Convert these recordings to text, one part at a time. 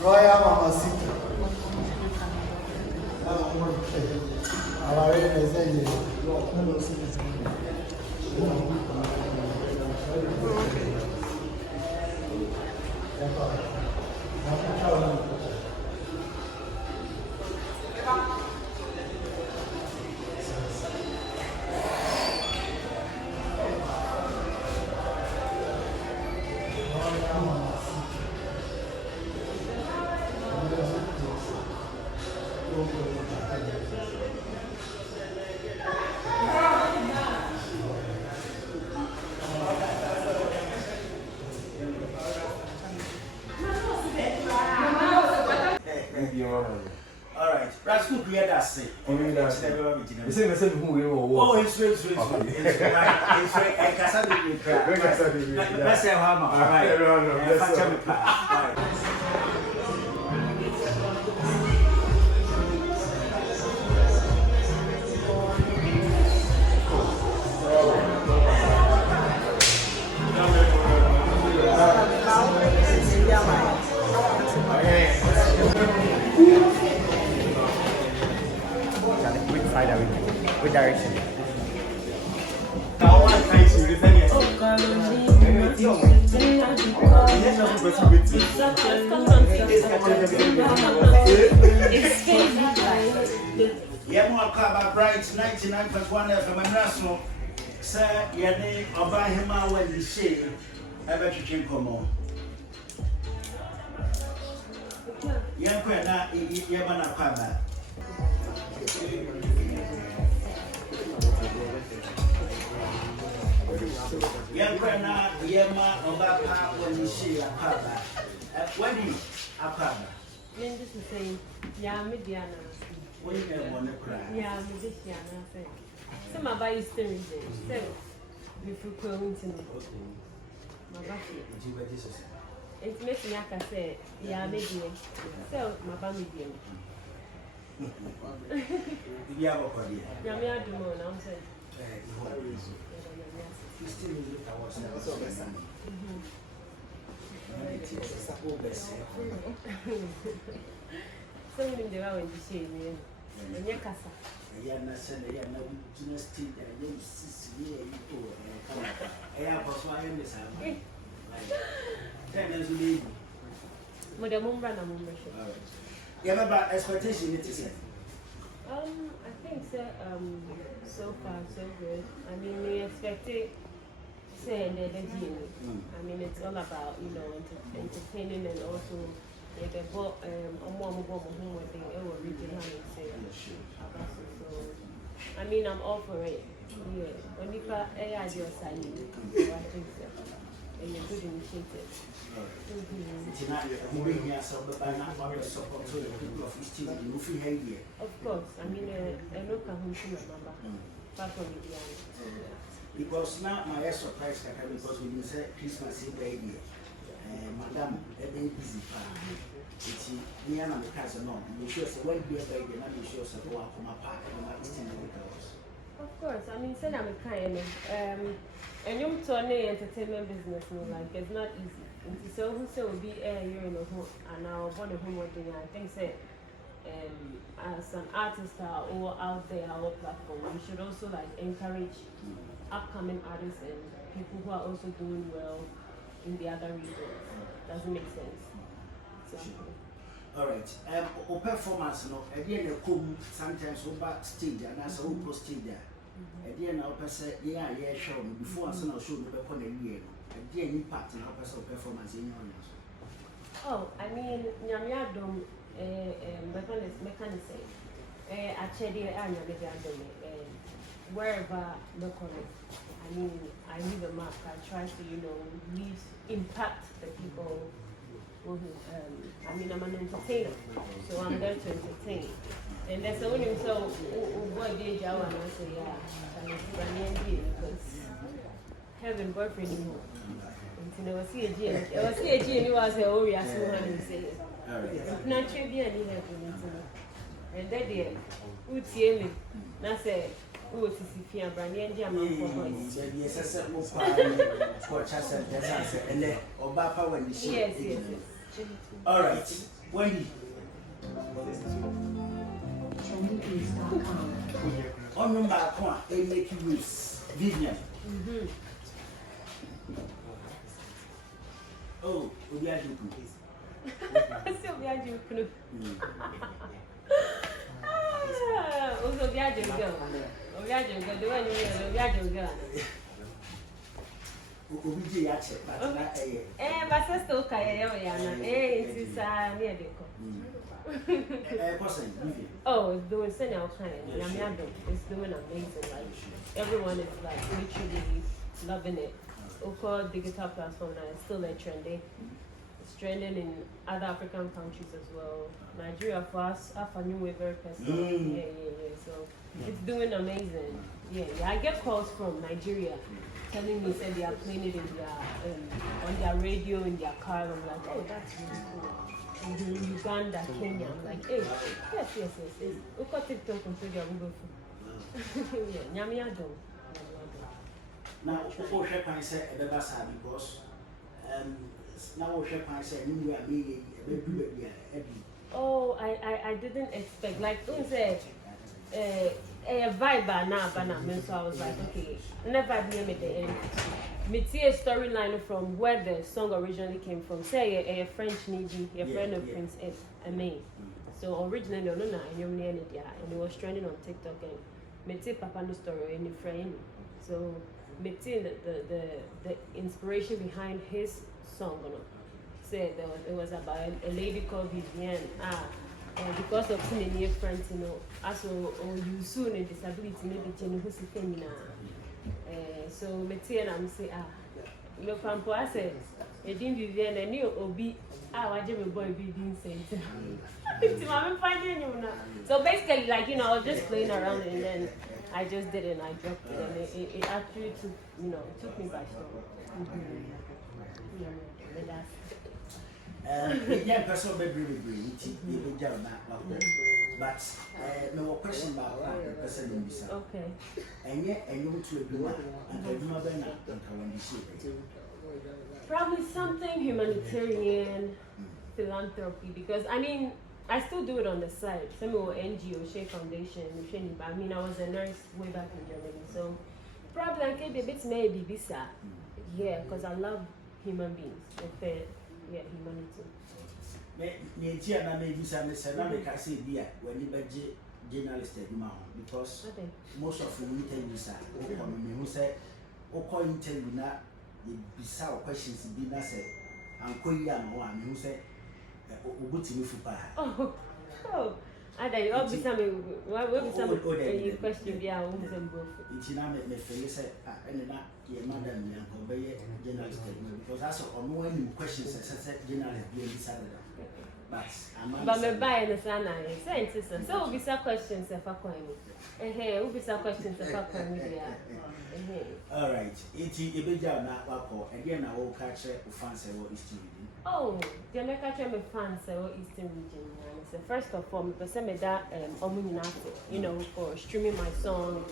Royal Mamacita. Our Alright, Ras Kuuku here that's it. You say the who we will walk. Oh, it's right. It's right. I can't say you cry. Let's say how much. Right. Which direction? Now one time to return it. Yeah, more car bright 99.1 FM and National. Sir, your name or buy him out Wendy SHAY. I bet you can come on. Yeah, quite not. You're going to come back. Young Grana, Yama, Obaka, Wendy SHAY, Akaba. Wendy, Akaba. Then this is saying, yeah, Mediana. What do you want to cry? Yeah, Mediana. Some of my stories, so if you go into me, my baby. It's making like I said, yeah, maybe. So, my family. Yeah, what are you? Yeah, me, I do more now. You still look at what's never so best. So many of them when you say me, and your casa. I am not saying I am not to stay there. I am 6 years old and come up. I have a fire in this house. 10 years old. Madam Mumbrana membership. You have about expectation, it is. I think so far so good. I mean, we expected say the I mean, it's all about entertaining and also the book more thing original say. So I mean, I'm all for it. Yeah, when you got AI your side, I think so. And a good initiative. Of course, I mean, I look at who she remember. Because now my surprise because when you say Christmas Eve baby, Madam, a day busy. It's the end of the cousin. No, you sure say when be a baby, and I'm sure so go up from a park and I'm still in the house. Of course, I mean, say I'm a kind of and you turn entertainment business, like it's not easy. So who say will be a year in a home and now one of whom I think say as an artist or out there our platform, we should also like encourage upcoming artists and people who are also doing well in the other regions. Doesn't make sense. So, all right. Performance, no. Again, they come sometimes go backstage and that's who go stage there. Again, I'll say, yeah, show me before I send a show me back on a year. Again, impact in our personal performance in your house. Oh, I mean, Yamiadum, mechanism. Actually, I'm wherever locally. I mean, I leave a mark. I try to, impact the people. I mean, I'm an entertainer, so I'm there to entertain. And that's the only so what did you want to say? Yeah, because having boyfriend anymore. Until I see a G, I was a G, and you was a oh, yes, you want to say. Not trivia, any help. And then the UTM, that's it. Who is Sifia Brandy and German for voice? Yes, I said, for Chassa, and then Obapa when the Yes. All right, Wendy. On number one, they make you use Vivian. Oh, we are doing So we are doing. Also, we are doing girl. We are doing girl. The one we are doing girl. We are doing but not a. My sister, okay, it is near the Oh, it's doing so now kind. It's doing amazing. Like everyone is like literally loving it. Oko digital platform now is still trending. It's trending in other African countries as well. Nigeria for us, I knew we're very personal. Yeah. So it's doing amazing. Yeah. I get calls from Nigeria telling me say they are playing it in their on their radio in their car. I'm like, oh, that's really cool. Uganda, Kenya. I'm like, hey, yes. We got TikTok and Twitter. We go for. Yeah, Nyamiado. Now, before I say because now I say you are being Oh, I didn't expect. Like, who said a vibe now, so I was like, okay, never near me the end. Me see a storyline from where the song originally came from. Say a French Niji, a friend of Prince Aimé. So originally, no, and it was trending on TikTok. And me see Papa no story in the frame. So me see the inspiration behind his song. Said it was about a lady called Vivienne. And because of seeing near friends, as you soon a disability, maybe who's a feminine. So Meti and I'm say look I said it didn't Vivienne and you Obi I just boy being said. So basically like I was just playing around and then I just did it and I dropped it and it actually took me by storm. Yeah, person may be but no question about the person in this. Okay. And yet, and you to do and I do not probably something humanitarian, philanthropy, because I mean, I still do it on the side. Some NGO, SHAY Foundation, I mean, I was a nurse way back in Germany, so probably I get a bit maybe visa. Yeah, because I love human beings. Yeah, humanity. Journalist because most of you interviews who say, "O interview na bizarre questions be na say, and Korean one who say, Ubuti Fupa." Oh, and I obviously some question be our own both. It's not me say, and not your madam, journalist because that's all more questions as journalist being decided. But me buy the son so will be some questions if I coin. Will be some questions if I coin. All right. It's a big job now. Again, I will catch a fancy Eastern region. Oh, the American fans Eastern region. So first of all, because I made that for streaming my song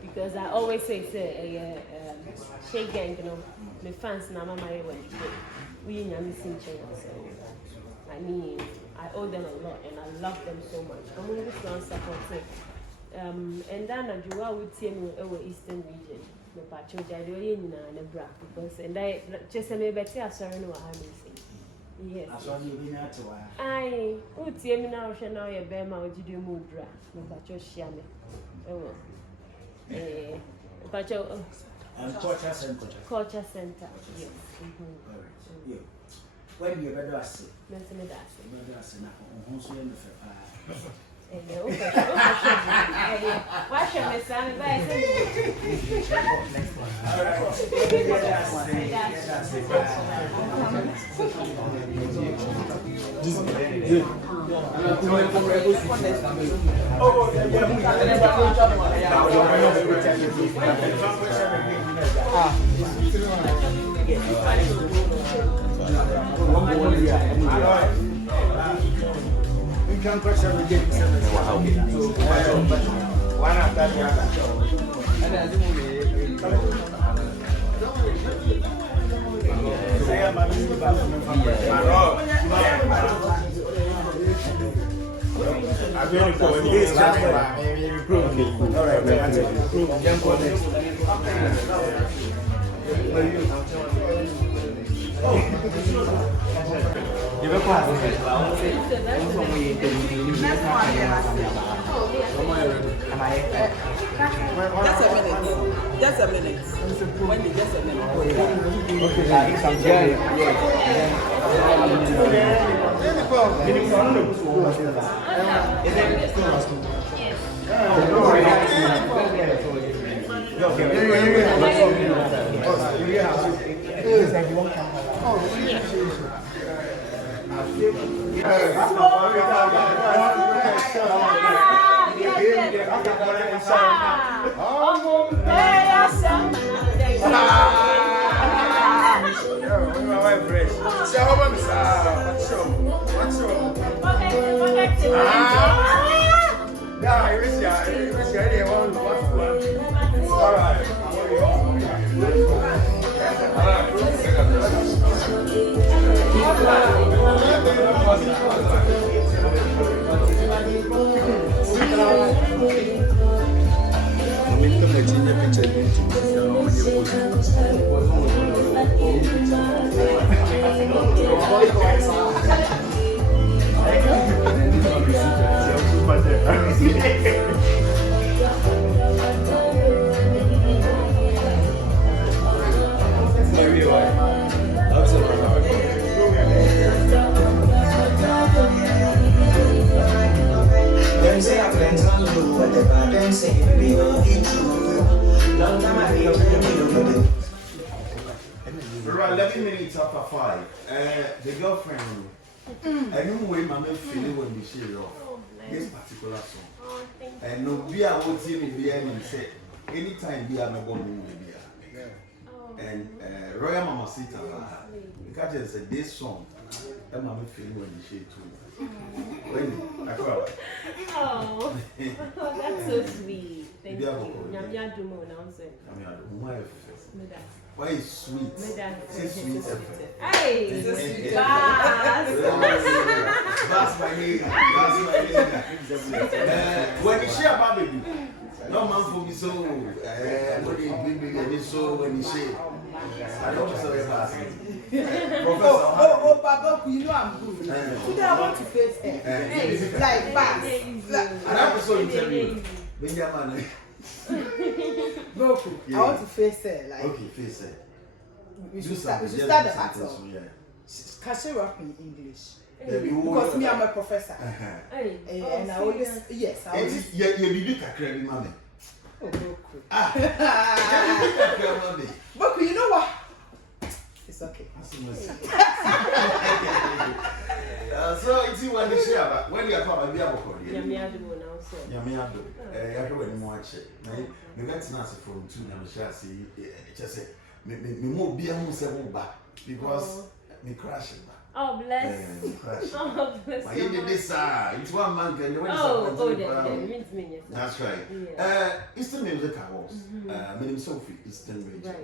because I always say Shay gang, my fans now my we missing so. I mean, I owe them a lot and I love them so much. I'm going to support it. And then I do what would see me over Eastern region. The patch of January and the bra because and I just a little bit sorry no I'm saying. Yes. I saw you being at to I would see me now, Shana, your Bema, would you do mood bra? The patch of Shame. Oh, patch of Culture Center. Culture Center. Yes. Yeah. When you better ask, mention it as who's in the why should my son buy Can't question the game. One after the other. And I think I'm going for this. Maybe improve. All right, improve. Jump on next. You have a class. Just a minute. Wendy, just a minute. Okay, Around 11 minutes after 5, the girlfriend, I know where my man feeling when we share this particular song. And no beer would see me beer and say, anytime beer no go move beer. And Royal Mama Sita, because I said this song, and my man feeling when we share too. Wendy, I call it. Oh, that's so sweet. Thank you. Nyamia Dumo announcing. Why is sweet? Say sweet. Hey, That's my name. That's my name. When you share about baby, no man for me so. When you big and so when you share, I don't say about it. Oh, Papa, you know I'm good. Today I want to face her. Like bass. And I'm so interview. Benjamin. Goku, I want to face her. Like, okay, face her. We should start the battle. Can she rap in English? Because me, I'm a professor. And I always, yes, I always. Yeah, you do crazy money. Oh, Goku. Goku, you know what? It's okay. So it's when they share, but when you are coming, we are recording. Nyamia Dumo now, so. Nyamia do. I can't wait anymore. Me get to answer from two. I'm sure see. Just say me more be a seven back because me crashing. Oh bless. Oh bless. My in this it's one man can. That's right. Eastern music awards. My name is Sophie. Eastern region.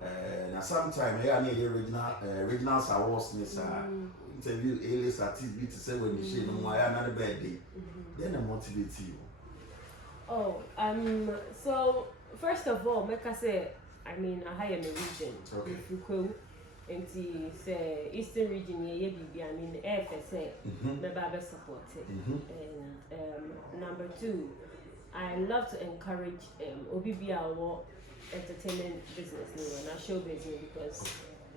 Right. Now sometime I need original awards. Interview A-list artists to say when you share no more another birthday. Then I motivate you. Oh, so first of all, make I say, I mean, I hire in the region. Okay. If you go into say Eastern region, I mean, FSA, the Bible support it. And number two, I love to encourage OBBR entertainment business and our show business because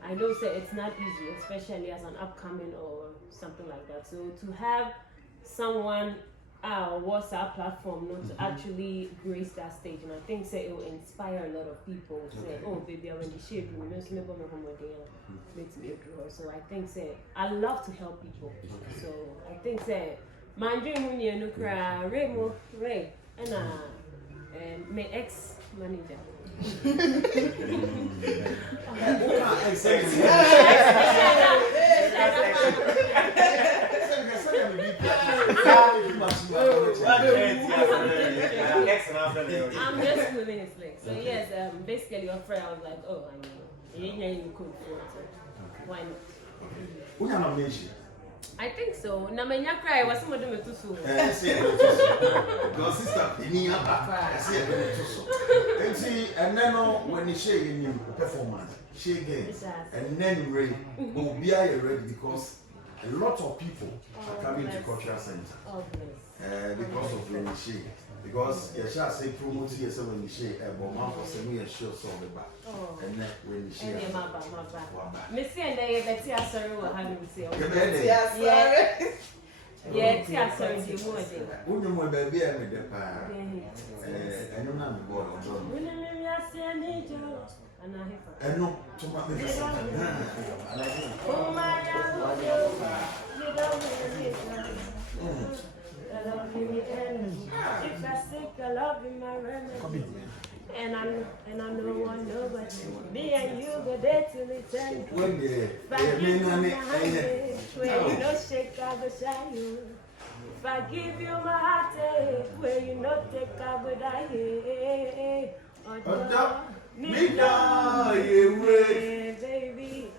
I know say it's not easy, especially as an upcoming or something like that. So to have someone WhatsApp platform not to actually grace that stage, and I think say it will inspire a lot of people. Say, oh baby, I when the shape you know, so I think say I love to help people. So I think say my dream when you look Ray and my ex manager. I'm just pulling his leg. So yes, basically your friend, I was like, oh, I mean, you could why not? Who can nomination? I think so. Na menya cry was some of them too so. Because sister, and then when you share in your performance, share games, and then ready, will be ready because a lot of people are coming to cultural center because of when you share. Because you shall say promote yourself when you share, but man for some years sure so the back. And then when you share, Missy and they let you sorry what having to say. Yeah, tia sorry the more day. When you more baby and the pa. And you not bored of them. When you say and no to my oh my I love you, if I sick, I love you, my remedy. And I know one nobody. Me and you go there till eternity. If I give you my hand, where you no shake, I go shine you. If I give you my heart, where you no take, I go die. Me die, baby.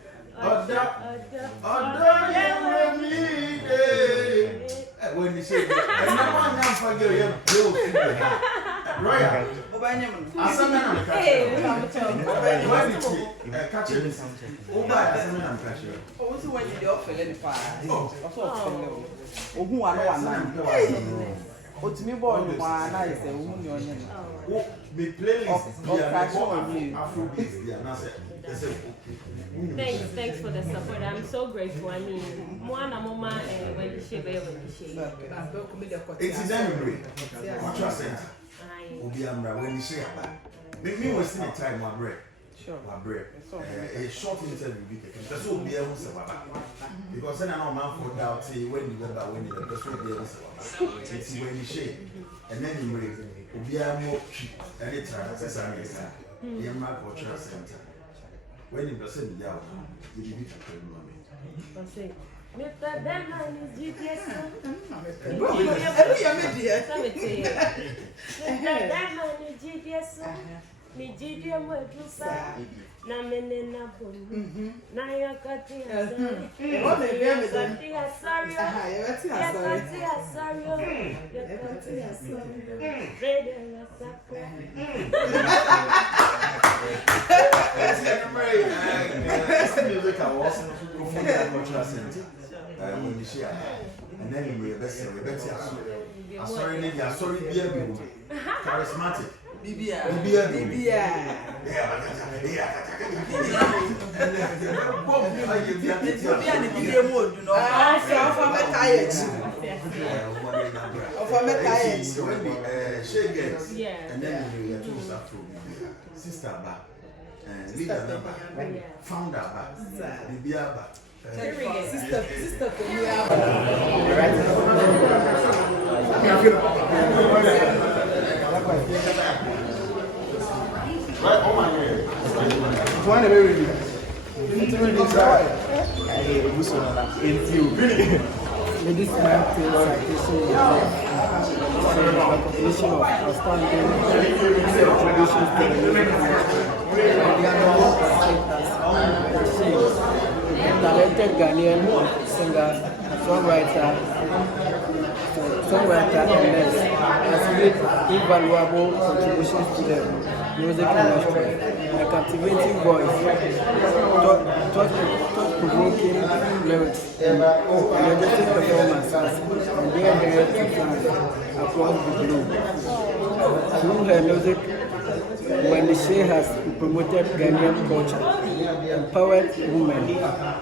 When you say, and no one can forget your bill. Right? I said, I'm catching this. Oh, by I'm catching. Also, when you do fill in the fire. Oh, who are no to me, boy, one I say, oh, the playlist Afrobeats, Thanks for the support. I'm so grateful. I mean, one mama when you shave. It's in every cultural center. When you share back. Make me waste my time, my bread. Sure. My bread. A short interview that's all be able to say because then I know man for doubt when you go back when you go that's what be able to say. It's when you share and then you raise will be more cheap anytime as I say. In my cultural center. When you present the out, you need to tell me. Mr. Denman is GPS. Mi GDS mo edusa na menena bonu na yakati asari music I was Koforidua cultural center. When you share, and then you will best sorry, charismatic. Bibia. Shay girls, and then you two sister back, leader back, founder back, Bibia back. Sister Right, oh my God. One very Ladies and citation recognition of outstanding contributions to the music industry. A talented Ghanaian singer, songwriter and nurse has made invaluable contributions to the music industry. A captivating voice, thought-provoking lyrics, and energetic performances endear her to fans across the globe. Through her music, Wendy SHAY has promoted Ghanaian culture, empowered women,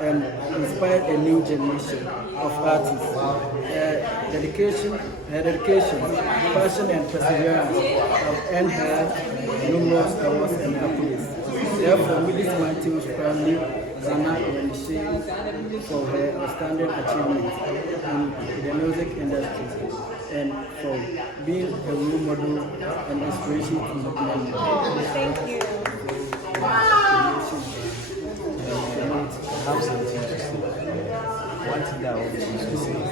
and inspired a new generation of artists. Her dedication, passion, and perseverance have earned her numerous awards and accolades. Therefore, Mrs. Matthews proudly honors Wendy SHAY for her outstanding achievements in the music industry and for being a role model and inspiration to the many. Thank you. Have something to say. One thing that I always used to say is that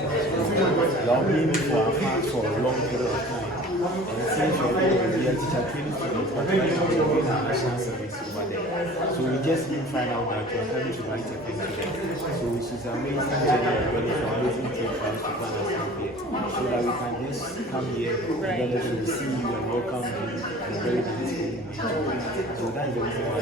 you are aiming for our fans for a long period of time. since we are teacher training students, but right now we are doing our national service over there. So we just didn't find out that we are coming to write a thing today. So she's an amazing journey, it's an amazing team for us to come and help here. So that we can just come here, together to see you and welcome you in a very nice way. So that is the reason why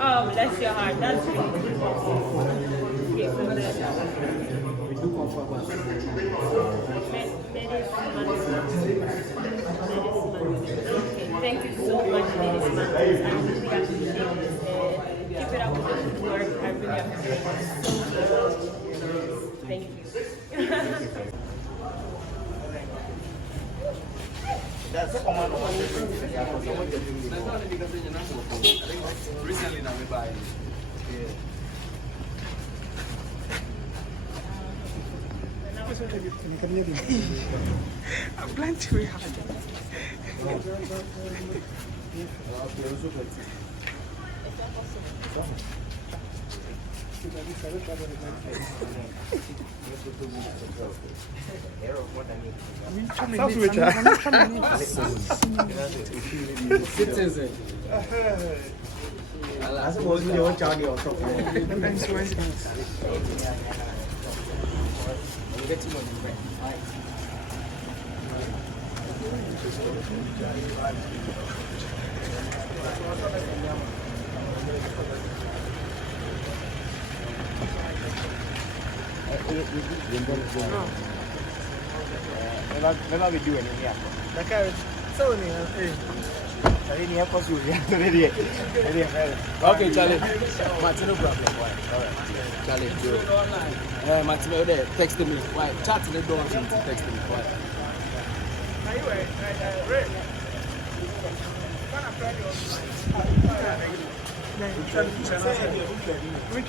Oh, bless your heart. That's really We do comfort us. Thank you so much, ladies and gentlemen. I really appreciate this. Keep it up with the good work. I really appreciate it so much. Thank you. that's the command of Recently, now we buy. I'm glad to have it. Citizen. I suppose you don't charge your top. Never be doing it here. So, Okay, Charlie. Martin, no problem. Alright. Charlie, do. Martin, there, text me. Why? Chat to the door and text me. Why? Which